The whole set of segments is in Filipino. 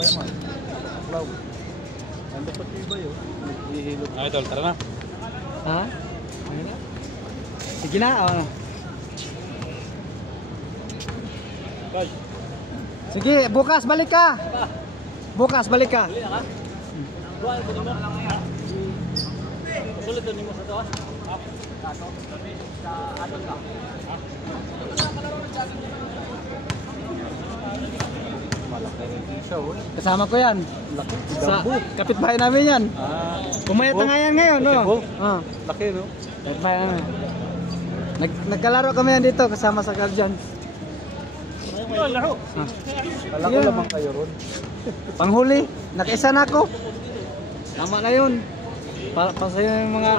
ba yaman? Aklaw. Ando pa tiba yun. Ihilot. Ah, ito, tara na. Ha? Sige na, oh. Sige, bukas balik ka. Bukas balik ka. Sulit doon mo sa to. Kasama ko yan. Sa kapitbahay namin yan. Pumayat na nga yan ngayon, no? Laki, no? Kapitbahay namin. Nagkalaro kami yan dito kasama sa guardian. Laro. Kala ko lamang kayo ron. Panghuli, nakaisa na ako. Tama na yun. Para sa'yo yung mga...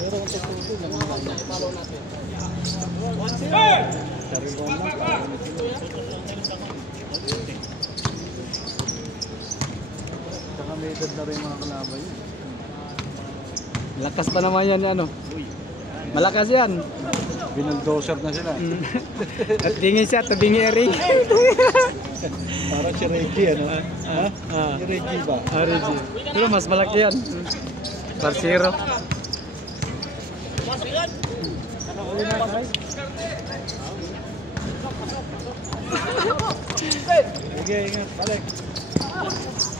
Pero kung tutuloy naman nakipalaw natin. Saka may edad na rin mga kalaban yun. Lakas pa naman yan, ano. Malakas yan. Binuldoser na sila. At tingin siya, tabingi Eric. Parang si Reggie, ano? Si Reggie ba? Reggie. Pero mas malaki yan. Parsero. Sige, ingat. Balik.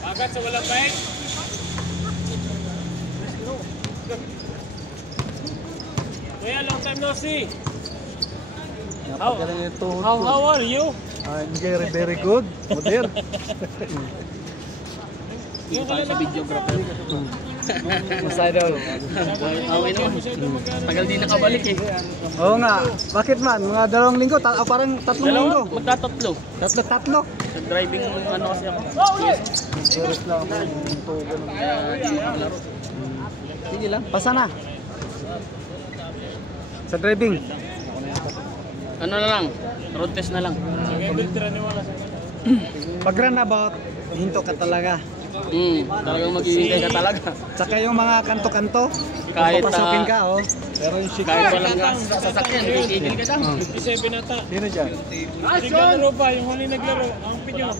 Agad sa walang bike. Kuya, long time no see. Napagaling yung tuhod ko. How are you? I'm very, very good. Modern. Yung pala sa videographer. Masaya daw. Okay naman. Tagal din nakabalik eh. Oo nga. Bakit man? Mga 2 linggo? Parang 3 linggo? Magtatatlo. Tatlo? Sa driving ano kasi ako. Tourist lang ako yung tugan ng laro. Sige lang. Pasa na. Sa driving. Ano na lang? Road test na lang. Pag runabout, hinto ka talaga. Talagang maghihintay ka talaga. Saka yung mga kanto-kanto, Kahit papasukin ka, oh. Pero yung shit. kahit walang gas sa sasakyan, kikigil ka lang. Sino dyan? Naglaro pa, yung huli naglaro. Ang pinyo.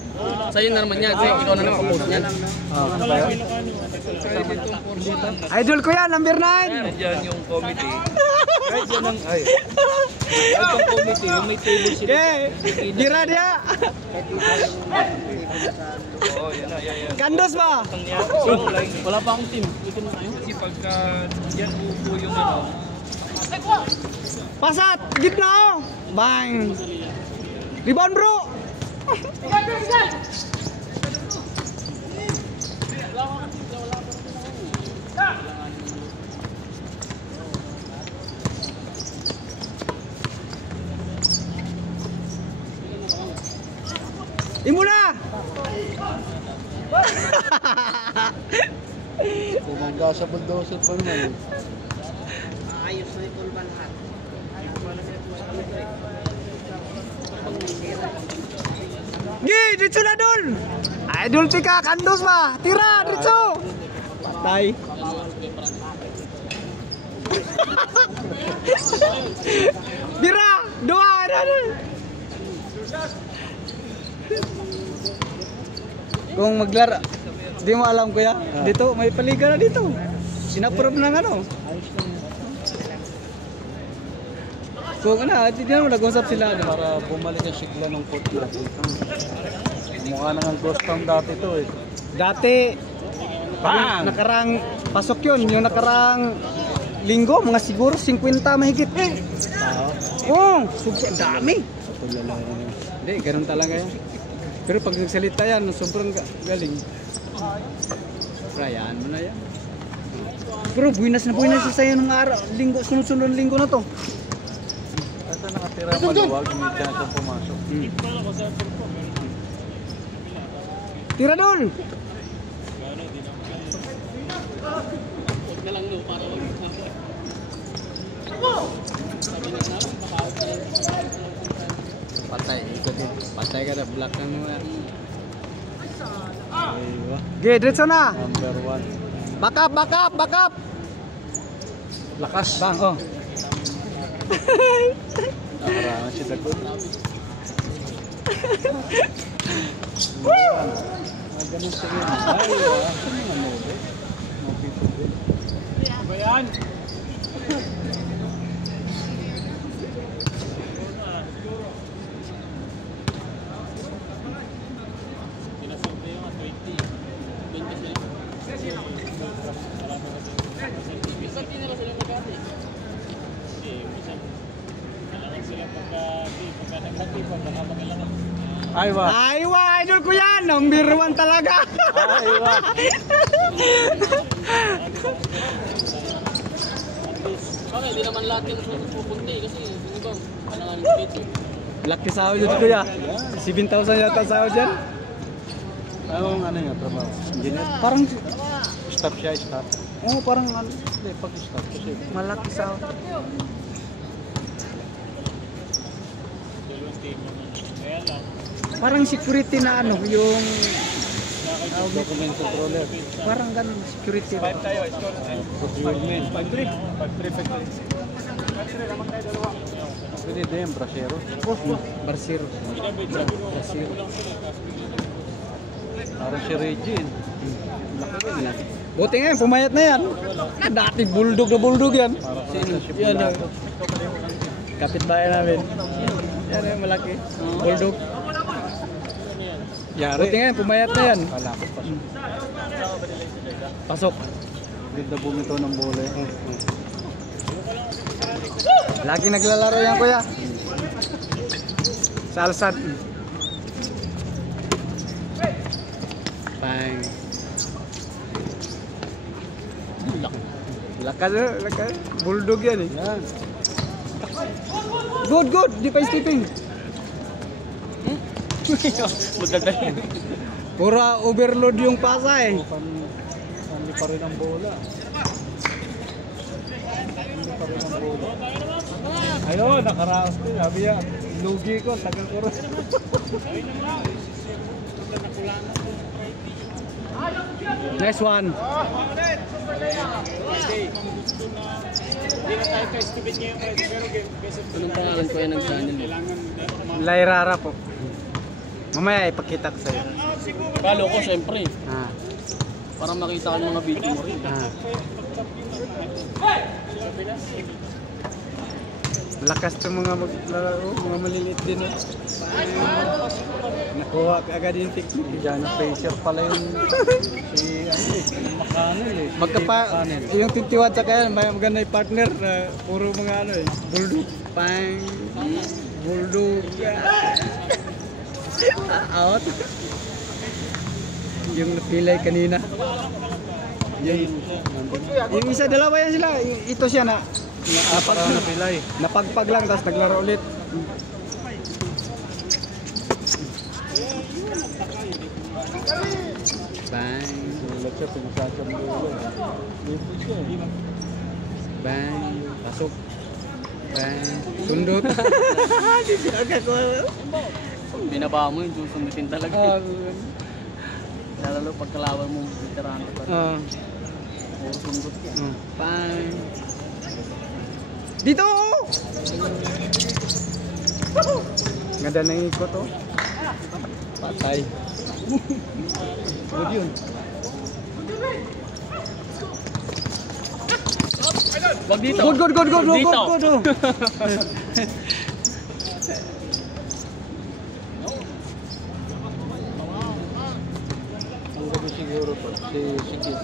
Sa'yo na naman yan, kasi ikaw na nakapost niyan. Ano ba yun? Idol ko yan, number 9. Diyan yung committee. Kahit yan ang... Ay. Kahit yung committee, yung may table sila. Gira dia. Oo, yan na, yan. Kandos ba? Wala pa akong team. Ito na tayo. Kasi pagka yan upo yung ano, Pasat, gitna, oh. Bang. Rebound, bro. Imula! bumangga sa bulldozer pa naman. Ayos na ito ba lahat? Gi, dito na dul! Idol tika, kandos ba? Tira, dito! Patay. Tira! Dua! Kung maglaro, di mo alam kuya, dito may paliga na dito. Sinaprove ng ano. Kung ano, hindi naman nag-usap sila. Ano? Para bumalik ang sigla ng court dati. Mukha na ng ghost town dati to eh. Dati, nakarang pasok yun, yung nakarang linggo, mga siguro 50 mahigit. Oo, ang dami. Hindi, ganun talaga yan. Pero pag nagsalita yan, sobrang galing. Rayaan mo na yan. Pero buwinas na buwinas sa'yo ng araw, linggo, sunod-sunod linggo na to. Ito nakatira maluwag, hindi ka na pumasok. Tira doon! Patay, ikot din. Patay ka na, belakang mo na. Okay, diretso na! Number 1. Back up, back up, back up! Lakas. Bang, oh. Nakarangan si Dagon. Ganun sige. Ay, ano ulit? Mapipigil. Ba yan? Aywa. Aywa, idol ko yan. Number 1 talaga. Aywa. Okay, hindi naman lahat yung pupunti kasi yung iba, kailangan yung dito. Laki sahod yun kuya. 7,000 yata sahod yan. Anong ano yung trabaho? Engineer? Parang, Staff siya, staff. oh parang ano, Hindi, pag-staff kasi. malaki sahod. Parang security na ano, yung Document controller. parang ganun, security. Procurement. 5-3. 5-3. Pwede din, brasero. Barsiro. Barsiro. Parang si Regine. Laki rin yan. Buti nga, pumayat na yan. Dati bulldog na bulldog yan. Parang sa Yan Shibulado. yung kapitbahay namin. Yan yung malaki. Bulldog. Yari. Buti nga, pumayat na yan. Kala ko pasok. Pasok. Ganda bumito ng bola. Lagi naglalaro yan kuya. Sa Alsat. Bang. Lakas eh, lakas. Bulldog yan eh. Yan. Good, good. Di pa stepping. Magdagdag yan. Pura overload yung pasa eh. Hindi pa rin ang bola. Hindi pa rin ang bola. Ayun, nakaraos ko. Sabi niya, lugi ko. Tagal ko rin. Nice one. Anong pangalan ko yan ng channel mo? Lairara po. Mamaya ipakita ko sa'yo. Follow ko syempre. Ah, Para makita ko yung mga video mo rin. ah. Lakas itong mga maglalaro, mga maliliit din eh. Nakuha ka agad yung technique. Diyan, facer pala yung si Makanel eh. Yung 51 sa kaya, may maganda yung partner na puro mga ano eh. Bulldog. Pang. Bulldog. Out. Yung napilay kanina. Yung isa, dalawa yan sila. Ito siya na. Napilay. Napagpag lang, tapos naglaro ulit. Bang. Sulat siya, pinasasya mo ulo. Lipo siya eh. Bang. Pasok. Bang. Sundot. Binaba mo yung susundutin talaga. Lalo pag kalawan mo veterano pa. Puro sundot yan. Bang. Dito! Ganda ng ikot oh. Patay. Good yun. Wag dito. Good. Dito. Good, oh. Ang gabi siguro po, si Kid.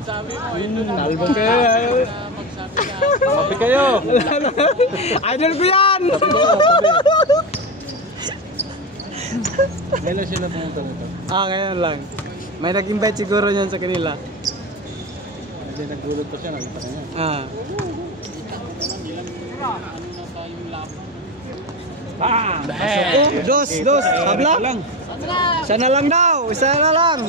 Album kayo. Sabi kayo! Idol ko yan! Kailan sila pumunta nito? Ngayon lang. May nag-invite siguro niyan sa kanila. Hindi nagulot pa siya, nakita niya. Dos. Habla? Isa na lang daw. Isa na lang.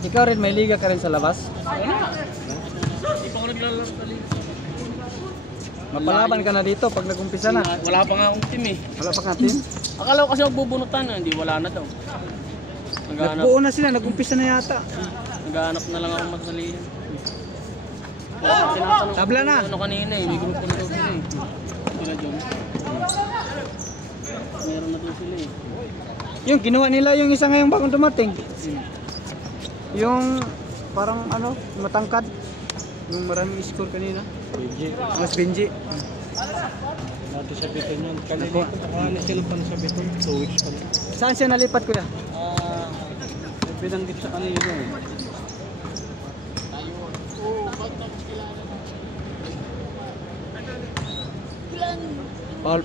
Ikaw rin, may liga ka rin sa labas? Hindi pa ako naglalaro sa liga. Mapalaban ka na dito pag nag-umpisa na. Wala pa nga akong team eh. Wala pa kang team? Akala ko kasi magbubunutan na, hindi wala na daw. Naghahanap, Nagbuo na sila, nag-umpisa na yata. naghahanap na lang ako masalihan. Tinatanong Tabla na. ano kanina eh, may grupo na daw sila eh. Sila John. Meron na daw sila eh. Yung kinuha nila yung isa ngayong bagong dumating. Yung parang ano, matangkad. Yung maraming score kanina. Benji. Mas Benji. Natin sa biton yun. Kanina nakahanap sila pa sa biton. 2 weeks pa. Saan siya nalipat kuya? Binanggit sa kanina eh.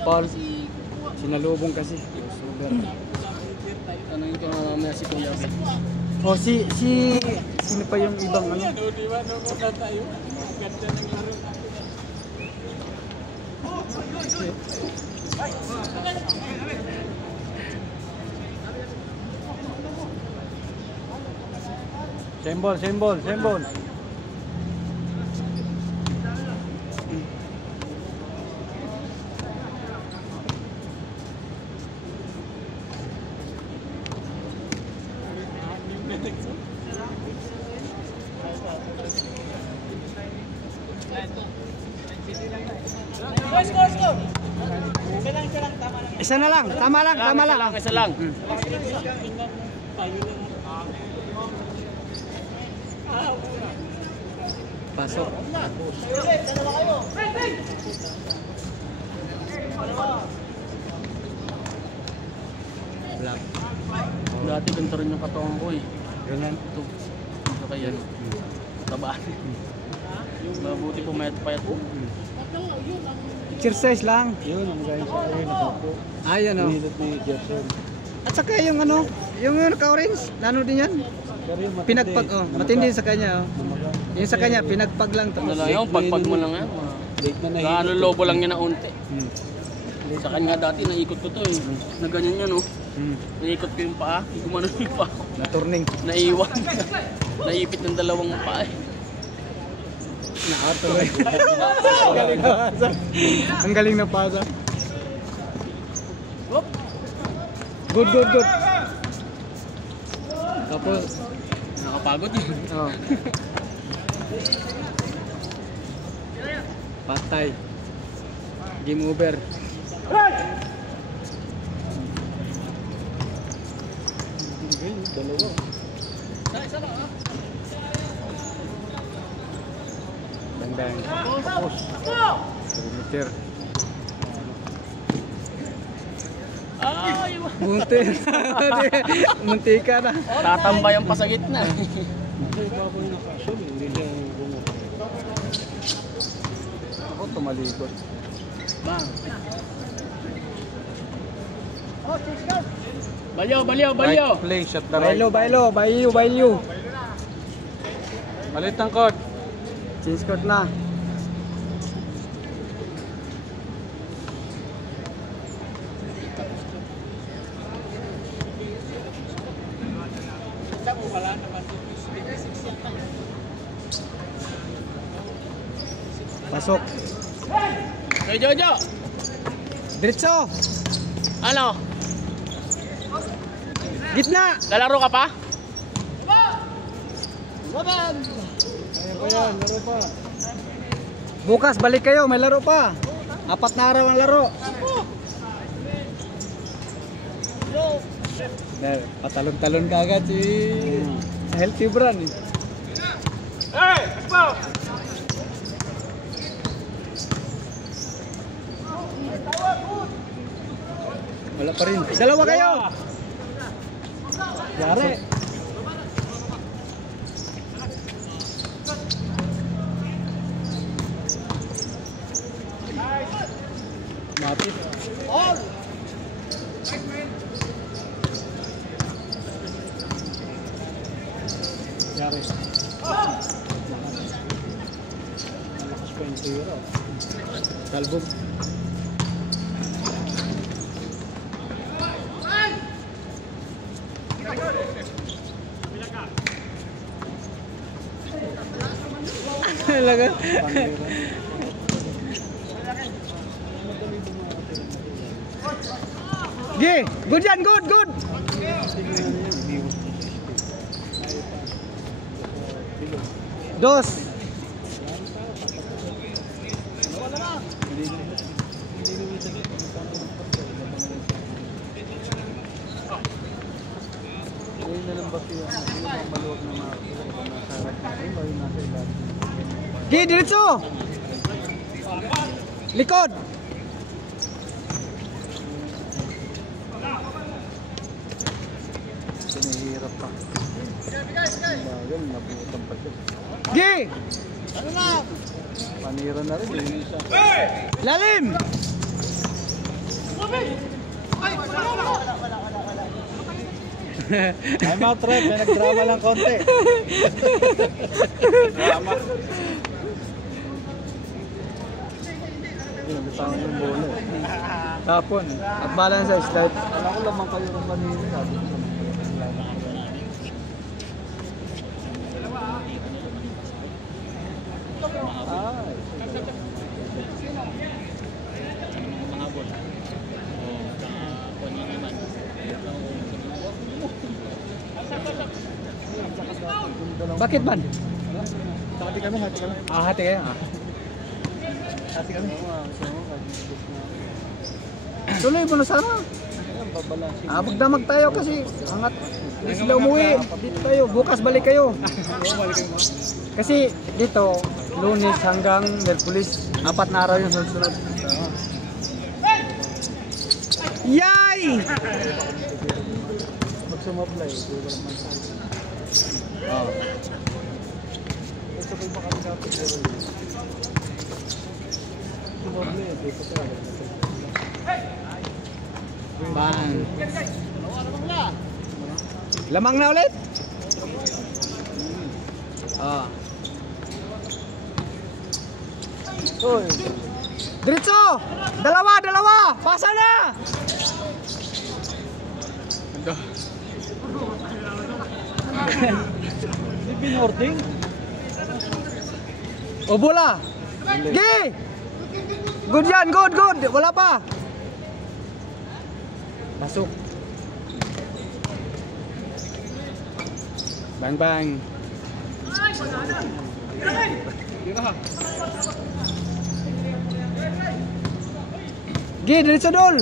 Paul. Sinalubong kasi. Ano yung kung mamaya si Kuya Ben? Oh, sino pa yung ibang ano? Symbol. Isa na lang, tama lang. Isa lang. Pasok. Black. Dati ganito rin yung katawan ko eh. Ganun. Ito. Ito kaya. Tabaan. Mabuti po mayat payat po. Exercise lang. Yun, ang gaya sa akin. Nakapo. Ayan o. Pinilot ni Gerson. At saka yung ano, yung naka-orange, nano din yan? Pero yung matindi. Pinagpag, oh, matindi sa kanya, oh. Yung sa kanya, pinagpag lang to. Ano lang yung pagpag mo lang yan. Late na nahihilo. Gaano lobo lang niya na unti. Sa kanya dati naikot ko to eh. Na ganyan yan oh. Naikot ko yung paa. Gumano yung paa. Na-turning. Naiwan. Naipit ng dalawang paa eh. Nakatuloy. Ang galing na pasa. Whoop. Good. Tapos, Nakapagod yun. oh. Patay. Game over. Dalawa. Bandang. Perimeter. Ay, Munti ka na. tatambayan pa sa gitna. Hindi baboy na kaso. Hindi siya bumuka. Ako tumalikod. Bang. Balyo. Play, shot the right. Bailo. Malit ang court. Change court na. Pasok. Hey, Jojo. Diretso. Ano? Gitna. Lalaro ka pa? Ayan pa yan, laro pa. Bukas balik kayo, may laro pa. 4 na araw ang laro. Patalon-talon ka agad si Healthy Brand. Hey, Expo! Wala pa rin. Dalawa kayo. Yari. Mapit. Yari. Malakas pa yung tira. Salbog. Talaga. Ge, good yan, good. Dos. ng basiya. Yung mga maluwag na mga nasa harap natin, yung nasa ilalim. Gi, diretso! Likod! Pinahirap pa. Bagal, nabutan pa siya. Gi! Panira na rin, yun isa. Lalim! I'm out, Red. May nagdrama lang konti. Drama. Ginagawa yung bola eh. Tapon. At balance sa slide. Alam ko lamang kayo ng kanina. Sabi ko sa Bakit man? hati kami, hati kami. Hati kayo. Hati kami. Tuloy mo na sana. Babalasin. Magdamag tayo kasi angat. Hindi sila umuwi. Dito tayo. Bukas balik kayo. Kasi dito, Lunes hanggang Merkulis, 4 na araw yung sunod. Yay! Magsumablay. Ito kayo baka magkapit pero sumablay. Dito ka. Bang. Lamang na ulit. Hoy. Diretso! Dalawa! Pasa na! Di binording? O bola! Gi! Good yan, good! Wala pa! Pasok. Bang. Gi, diretso dol!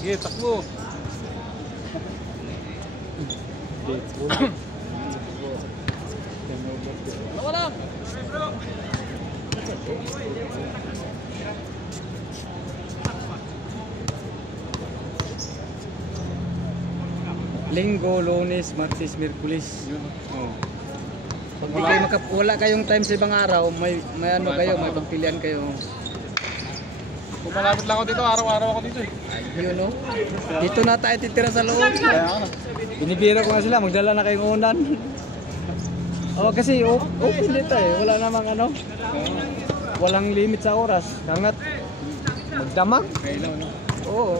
Ge, takbo. Wala. Linggo, Lunes, Martes, Miyerkules. Pag di kayo wala kayong time sa ibang araw, may ano kayo, may pagpilian kayo. Kung malapit lang ako dito, araw-araw ako dito eh. Yun no? Dito na tayo titira sa loob. Kaya ako na. Binibiro ko nga sila, magdala na kayong unan. Kasi open dito eh. Wala namang ano. Walang limit sa oras. Kangat magdamag. Oo.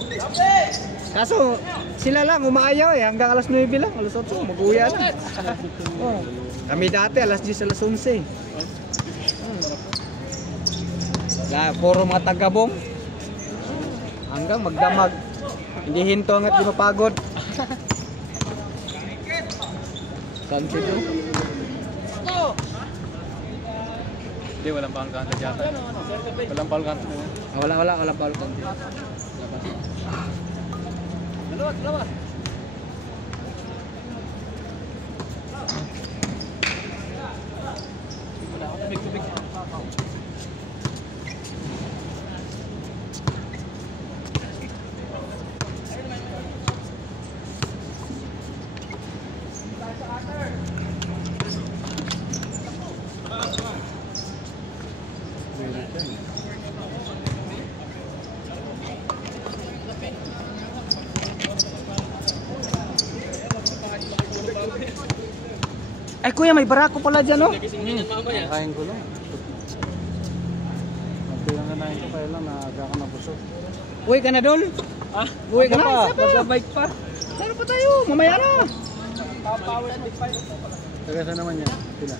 Kaso sila lang umaayaw eh. Hanggang alas 9 lang, alas 8, mag-uwi na. Kami dati alas 10, alas 11. Puro mga tagabong. Hanggang magdamag. Hindi hinto hanggat di mapagod. Sunset yun. Hindi, walang foul counter yata. Walang foul counter. Walang foul counter. Dalawa. Ay kuya, may barako pala dyan oh. Kain ko lang. Magbilang na nahin ko kaya lang naaga ka nabusog. Uwi ka na dol? Uwi ka na pa? Magbabike pa. Saan pa tayo? Mamaya na. Taga saan naman yan? Pila?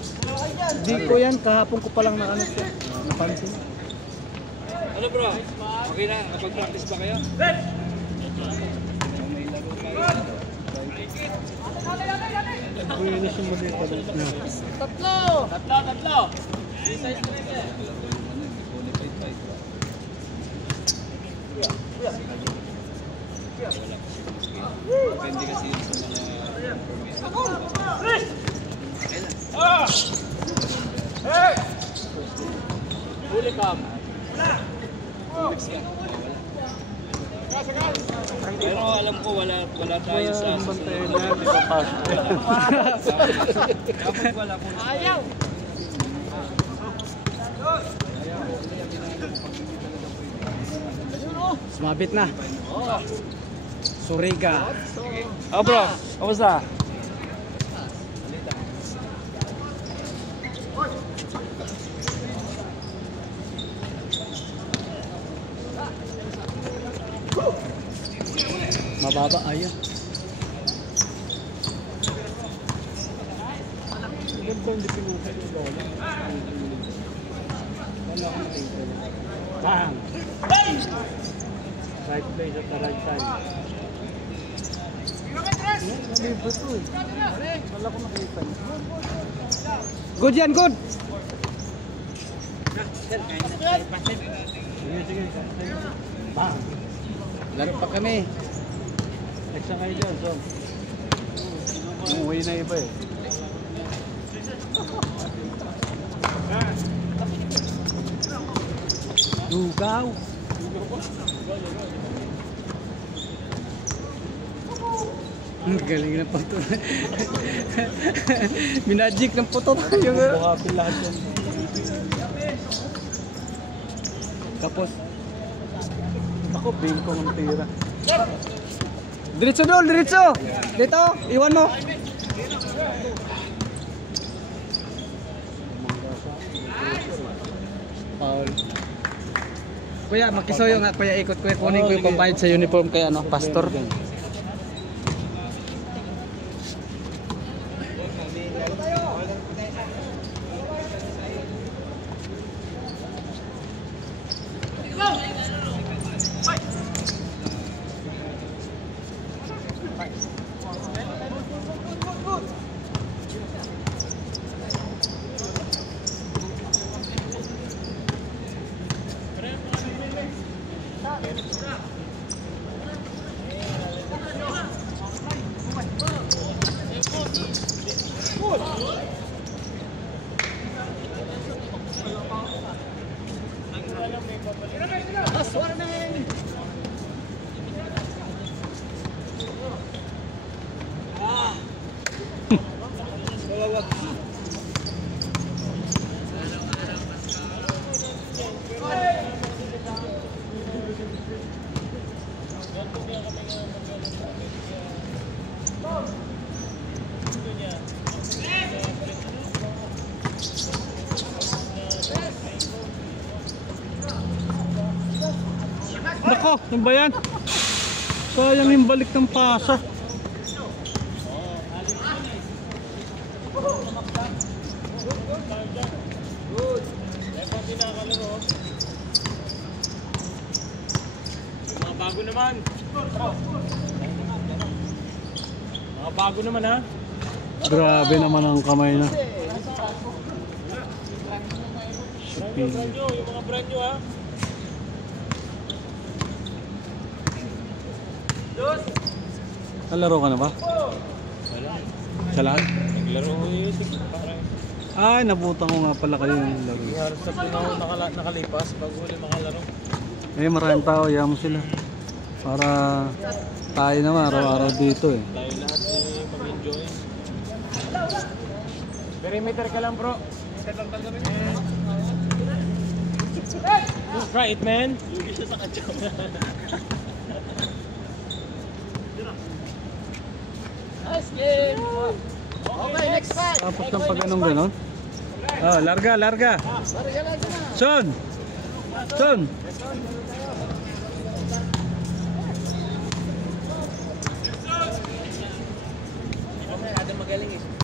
Di ko yan, kahapon ko palang napansin. Ano bro? Okay na? Kapag-practice ba kayo? mali pa rin. Tatlo! Depende kasi yun sa mga... Huli kam. Pero alam ko wala tayo sa bantayan natin papas. Kapag wala po. Ayaw! Sumabit na. Suriga. Oh bro, kamusta? Mababa, ayan. Ganda hindi pinuhay yung bola. Wala akong nakita. Bang! Right place at the right time. Nalibre to eh. Wala akong nakita. Good yan, good. Sige. Bang! Laro pa kami. Extra kayo dyan, so. Umuwi na iba eh. Lugaw. Ang galing na puto. Minagic ng puto tayo. Bukapin lahat yan. Tapos, Ako, bingko ng tira. diretso dol, diretso. Dito, iwan mo. Paul. Kuya, makisoyo nga kuya, ikot kuya, kunin ko yung pambayad sa uniform kay ano, pastor. Nako, yung ba yan? Sayang yung balik ng pasa. Mga bago naman. Mga bago naman ha. Grabe naman ang kamay na. Yung mga brand new ha. Nalaro ka na ba? Wala. Sa lahat? Naglaro ko yung Ay, nabutan ko nga pala kayo yung laro. Halos sa pinako nakalipas bago ulit makalaro. Eh, maraming tao, yaman sila. Para tayo naman araw-araw dito eh. Tayo lahat mag-enjoy. Perimeter ka lang bro. Perimeter lang talaga man. Just try it man. Yugi siya sa kantsaw. Nice game! Okay, next fight! Tapos ng pag anong ganon? Oh, larga. Son! Ada magaling eh.